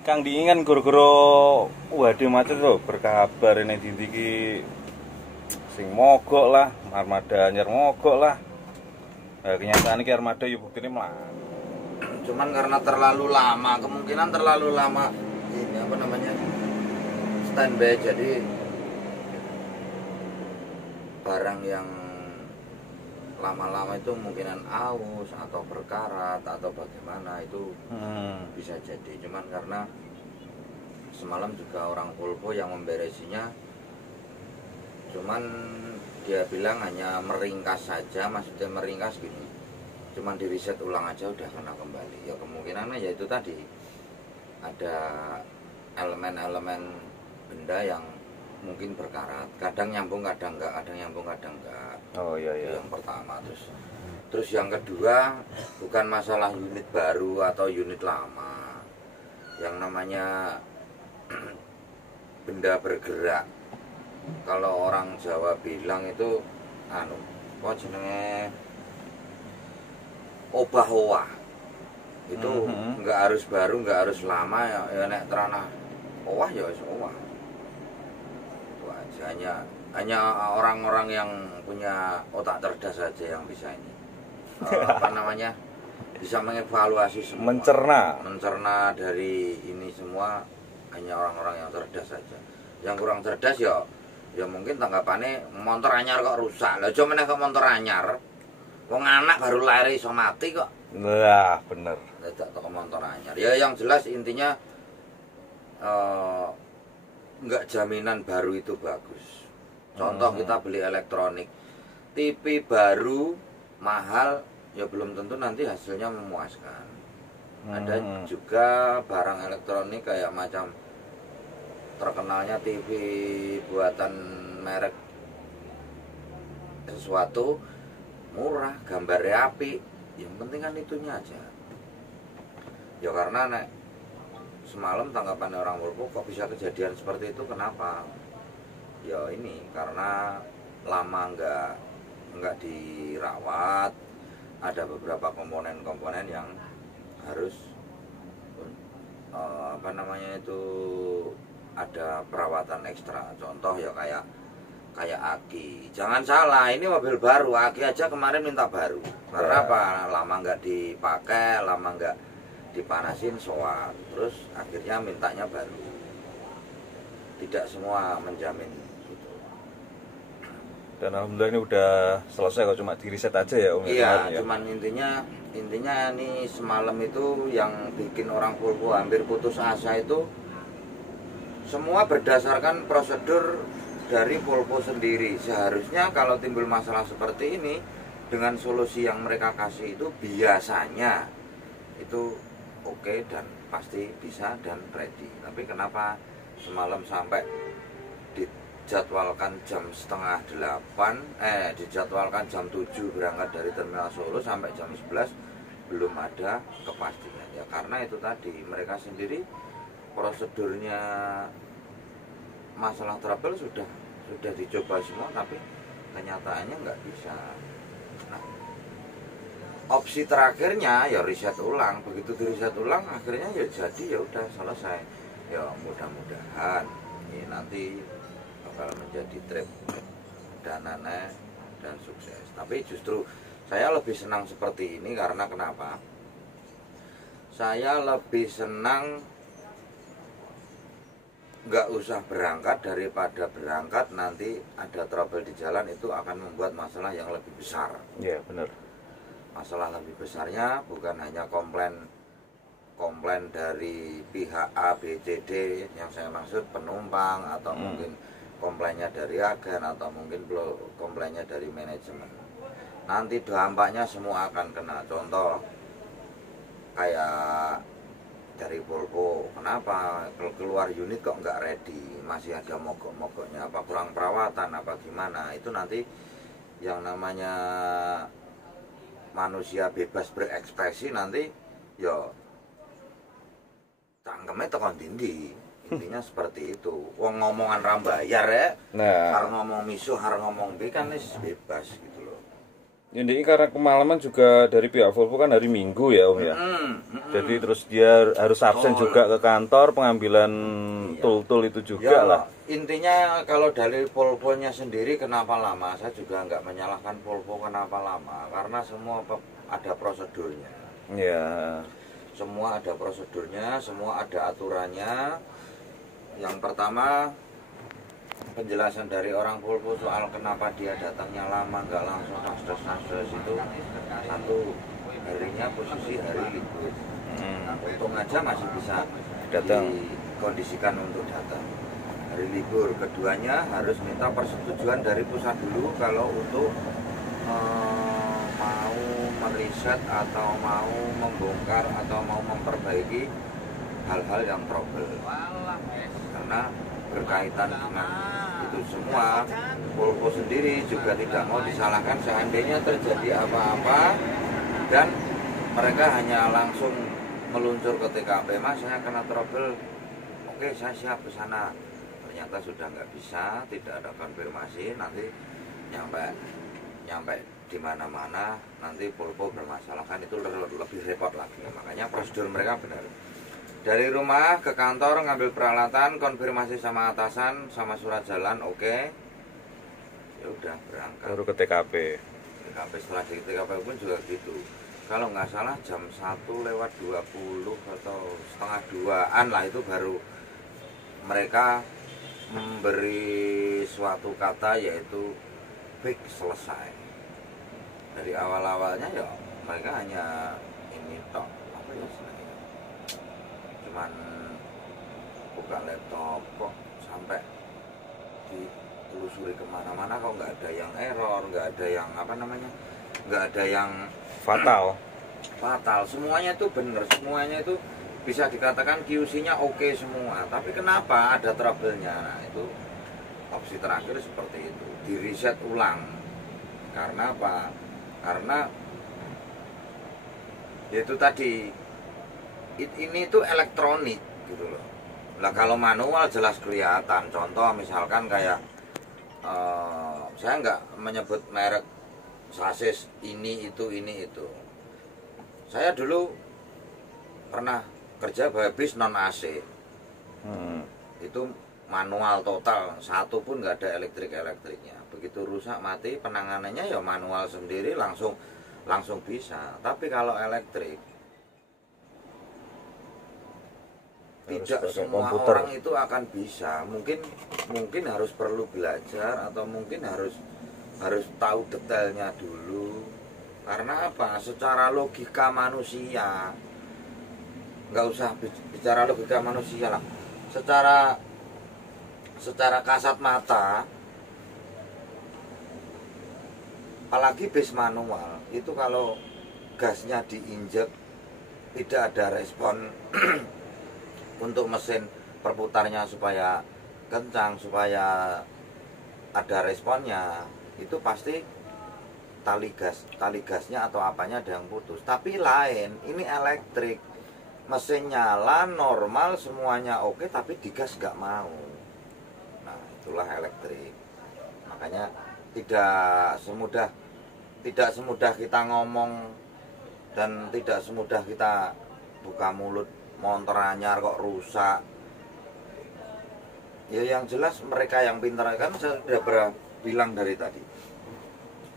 Kang diingan goro-goro waduh macet tuh berkabar ini dindi ki sing mogok lah, armada anyar mogok lah. Nah, kenyataan ki armada yo buktine mlaku. Cuman karena terlalu lama, kemungkinan terlalu lama ini apa namanya standby, jadi barang yang lama-lama itu kemungkinan aus atau berkarat atau bagaimana itu bisa jadi. Cuman karena semalam juga orang Volvo yang memberesinya, cuman dia bilang hanya meringkas saja, maksudnya meringkas gini, cuman di reset ulang aja udah kena kembali. Ya kemungkinannya ya itu tadi ada elemen-elemen benda yang mungkin berkarat, kadang nyambung kadang enggak, kadang nyambung kadang enggak. Oh iya iya. Yang pertama, terus yang kedua bukan masalah unit baru atau unit lama, yang namanya benda bergerak. Kalau orang Jawa bilang itu kok jenenge obah-owah. Itu nggak harus baru, nggak harus lama, ya nek terana owah ya wis owah. Itu aja, hanya orang-orang yang punya otak cerdas saja yang bisa ini apa namanya bisa mengevaluasi semua, mencerna dari ini semua. Hanya orang-orang yang cerdas saja. Yang kurang cerdas ya mungkin tanggapannya motor anyar kok rusak. Lah cuma nek motor anyar, wong anak baru lahir iso mati kok. Nah, bener. Dadak toko motor anyar. Ya yang jelas intinya enggak jaminan baru itu bagus. Contoh kita beli elektronik, TV baru mahal, ya belum tentu nanti hasilnya memuaskan. Ada juga barang elektronik kayak macam terkenalnya TV buatan merek sesuatu murah, gambarnya api, yang penting kan itunya aja. Ya karena nek semalam tanggapan orang Volvo kok bisa kejadian seperti itu, kenapa? Ya ini karena lama nggak dirawat, ada beberapa komponen-komponen yang harus apa namanya itu ada perawatan ekstra. Contoh ya kayak aki. Jangan salah, ini mobil baru, aki aja kemarin minta baru. Karena apa? Lama nggak dipakai, lama nggak dipanasin soal, terus akhirnya mintanya baru. Tidak semua menjamin gitu. Dan alhamdulillah ini udah selesai kok, cuma di reset aja ya Om. Iya, cuman intinya ini semalam itu yang bikin orang Volvo hampir putus asa itu semua berdasarkan prosedur dari Volvo sendiri. Seharusnya kalau timbul masalah seperti ini dengan solusi yang mereka kasih itu biasanya itu oke dan pasti bisa dan ready. Tapi kenapa semalam sampai dijadwalkan jam setengah 8, dijadwalkan jam 7 berangkat dari Terminal Solo sampai jam 11 belum ada kepastian. Ya karena itu tadi mereka sendiri prosedurnya masalah trouble sudah dicoba semua, tapi kenyataannya nggak bisa. Nah, opsi terakhirnya ya riset ulang. Begitu di riset ulang akhirnya ya jadi, ya udah selesai. Ya mudah-mudahan ini nanti bakal menjadi trip danane dan sukses. Tapi justru saya lebih senang seperti ini karena kenapa? Saya lebih senang nggak usah berangkat daripada berangkat nanti ada trouble di jalan, itu akan membuat masalah yang lebih besar. Iya benar. Masalah lebih besarnya bukan hanya komplain dari pihak A, B, C, D, yang saya maksud penumpang, atau mungkin komplainnya dari agen, atau mungkin komplainnya dari manajemen. Nanti dampaknya semua akan kena. Contoh kayak dari Volvo, kenapa keluar unit kok nggak ready, masih ada mogok-mogoknya, apa kurang perawatan, apa gimana? Itu nanti yang namanya manusia bebas berekspresi nanti ya cangkemnya tekan dindi. Intinya seperti itu. Wong ngomongan rambayar ya, harus ngomong misuh, harus ngomong B kan bebas gitu loh. Ini karena kemalaman juga dari pihak Volvo kan hari Minggu ya Om ya. Jadi terus dia harus absen juga ke kantor pengambilan tool-tool itu juga ya, lah. intinya kalau dari Volvo-nya sendiri kenapa lama, saya juga nggak menyalahkan Volvo kenapa lama, karena semua ada prosedurnya. Ya. Semua ada prosedurnya, semua ada aturannya. Yang pertama, penjelasan dari orang Volvo soal kenapa dia datangnya lama, nggak langsung nasdes itu, satu, harinya posisi hari libur. Untung aja masih bisa Datang. dikondisikan untuk datang hari libur. Keduanya harus minta persetujuan dari pusat dulu kalau untuk mau meriset atau mau membongkar atau mau memperbaiki hal-hal yang trouble, karena berkaitan dengan itu semua. Volvo sendiri juga tidak mau disalahkan seandainya terjadi apa-apa dan mereka hanya langsung meluncur ke TKP, Mas saya kena trouble, oke saya siap ke sana. Ternyata sudah nggak bisa, tidak ada konfirmasi, nanti nyampe di mana-mana nanti Volvo bermasalahkan, itu lebih repot lagi. Makanya prosedur mereka benar. Dari rumah ke kantor ngambil peralatan, konfirmasi sama atasan, sama surat jalan, oke. Ya udah berangkat. Baru ke TKP. TKP setelah di TKP pun juga gitu. Kalau nggak salah jam 1:20 atau setengah 2-an lah itu baru mereka memberi suatu kata yaitu fix, selesai. Dari awal-awalnya ya mereka hanya ini tok, apa ya istilahnya, cuman buka laptop kok sampai ditelusuri kemana-mana kok nggak ada yang error, nggak ada yang apa namanya, nggak ada yang Fatal. semuanya itu bener, semuanya itu bisa dikatakan QC-nya oke semua, tapi kenapa ada trouble-nya? Nah itu opsi terakhir seperti itu, di reset ulang. Karena apa? Karena itu tadi ini itu elektronik gitu loh. Lah kalau manual jelas kelihatan. Contoh misalkan kayak saya nggak menyebut merek sasis ini itu. Saya dulu pernah kerja habis non AC. Itu manual total, satu pun nggak ada elektriknya. Begitu rusak mati, penanganannya ya manual sendiri, langsung bisa. Tapi kalau elektrik tidak semua komputer. orang itu akan bisa. Mungkin harus perlu belajar atau mungkin harus tahu detailnya dulu. Karena apa? Secara logika manusia, nggak usah bicara logika manusia lah. Secara kasat mata, apalagi bis manual itu kalau gasnya diinjek tidak ada respon untuk mesin perputarnya supaya kencang, supaya ada responnya, itu pasti tali gasnya atau apanya ada yang putus. Tapi lain, ini elektrik, mesin nyala normal semuanya oke, tapi digas nggak mau. Nah itulah elektrik. Makanya tidak semudah kita ngomong dan tidak semudah kita buka mulut, motor anyar kok rusak. Ya yang jelas mereka yang pintar, kan saya sudah bilang dari tadi,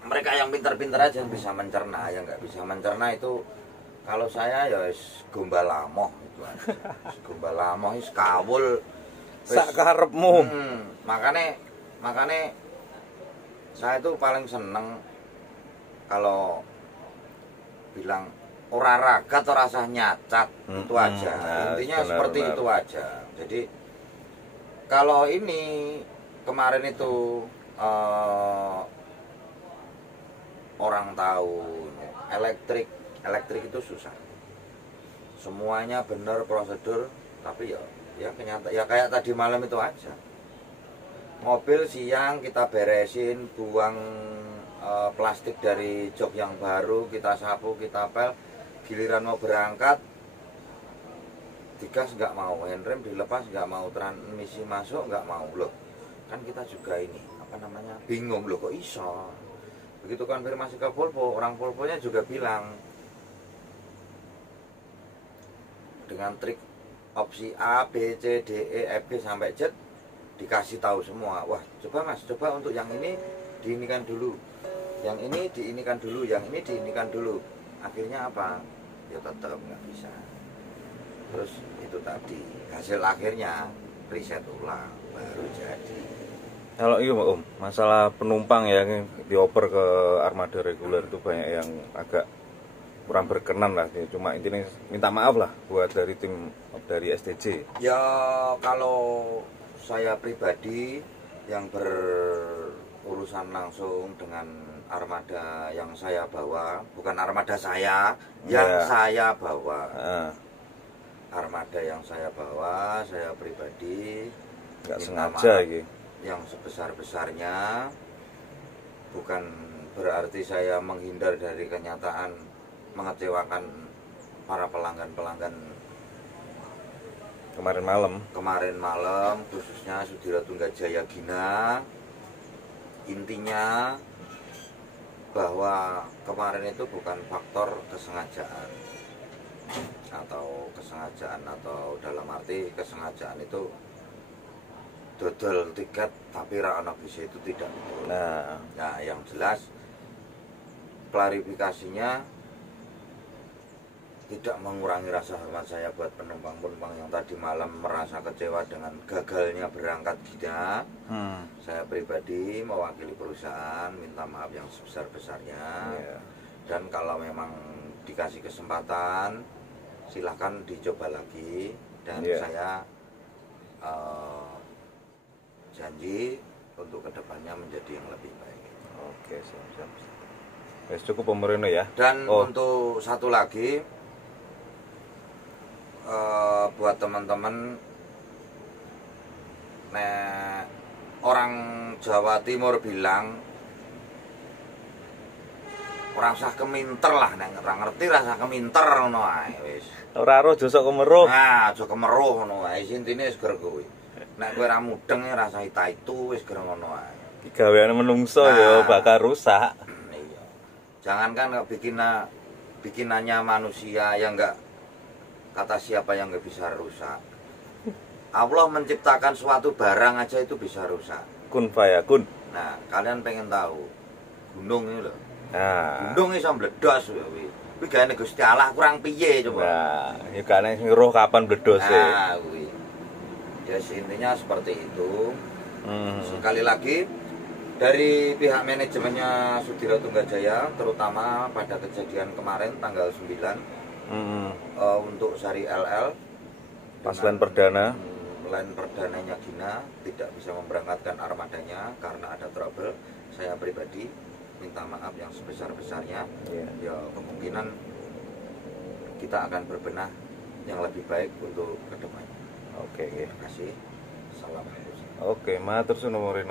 mereka yang pintar-pintar aja yang bisa mencerna, yang nggak bisa mencerna itu kalau saya ya gombal lamoh itu aja. Gombal lamoh is kawul Sak karepmu. Makanya saya itu paling seneng kalau bilang ora ragat ora rasah nyacat, itu aja. Intinya benar, seperti benar. itu aja. Jadi kalau ini kemarin itu orang tahu elektrik itu susah, semuanya benar prosedur, tapi ya kenyataan ya kayak tadi malam itu aja. Mobil siang kita beresin, buang plastik dari jok yang baru, kita sapu, kita pel, giliran mau berangkat digas nggak mau, handrem dilepas nggak mau, transmisi masuk nggak mau. Loh kan kita juga ini apa namanya bingung, loh kok iso. Begitu konfirmasi ke Volvo, orang Volvonya juga bilang dengan trik opsi A, B, C, D, E, F, G sampai Z dikasih tahu semua. Wah, coba Mas, coba untuk yang ini diinikan dulu, yang ini diinikan dulu, yang ini diinikan dulu. Akhirnya apa? Ya tetap nggak bisa. Terus itu tadi hasil akhirnya riset ulang baru jadi. Kalau iya Om, masalah penumpang ya dioper ke armada reguler itu banyak yang agak kurang berkenan lah. Cuma intinya minta maaf lah buat dari tim dari STJ. Ya kalau saya pribadi yang berurusan langsung dengan armada yang saya bawa, bukan armada saya, yang saya bawa. Armada yang saya bawa, saya pribadi nggak sengaja gitu. Yang sebesar-besarnya, bukan berarti saya menghindar dari kenyataan mengecewakan para pelanggan-pelanggan kemarin malam khususnya Sudiro Tunggajaya Gina. Intinya bahwa kemarin itu bukan faktor kesengajaan atau dalam arti kesengajaan itu dodol tiket tapi ra ana bis itu tidak betul. Nah, yang jelas klarifikasinya tidak mengurangi rasa hormat saya buat penumpang-penumpang yang tadi malam merasa kecewa dengan gagalnya berangkat Gina. Saya pribadi mewakili perusahaan minta maaf yang sebesar-besarnya. Dan kalau memang dikasih kesempatan silahkan dicoba lagi dan saya janji untuk kedepannya menjadi yang lebih baik. Oke, siap. Cukup pemerintah ya. Dan untuk satu lagi, buat teman-teman, orang Jawa Timur bilang orang usah keminter lah, ora ngerti rasa keminter ngono ae wis. Ora ro aja sok kemeruh. Nah, aja kemeruh ngono ae. Intine wis ger kuwi. Nek kowe ora mudeng rasa itu wis ger ngono ae. Gaweane menungso ya bakal rusak. Iya. Jangankan bikinannya manusia yang enggak, kata siapa yang enggak bisa rusak. Allah menciptakan suatu barang aja itu bisa rusak. Kun fayakun. Nah, kalian pengen tahu gunung ini loh. Nah, gunung iso meledos kuwi. Kuwi gawe Gusti Allah kurang piye coba. Nah, ya kan ngeruh kapan mledose. Nah, kuwi. Ya intinya seperti itu. Sekali lagi dari pihak manajemennya Sudiro Tunggajaya, terutama pada kejadian kemarin tanggal 9 untuk seri LL pas line perdana, line perdananya Gina tidak bisa memberangkatkan armadanya karena ada trouble. Saya pribadi minta maaf yang sebesar-besarnya. Ya kemungkinan kita akan berbenah yang lebih baik untuk kedepannya. Oke. Terima kasih. Assalamualaikum. Oke, matur sunuwun.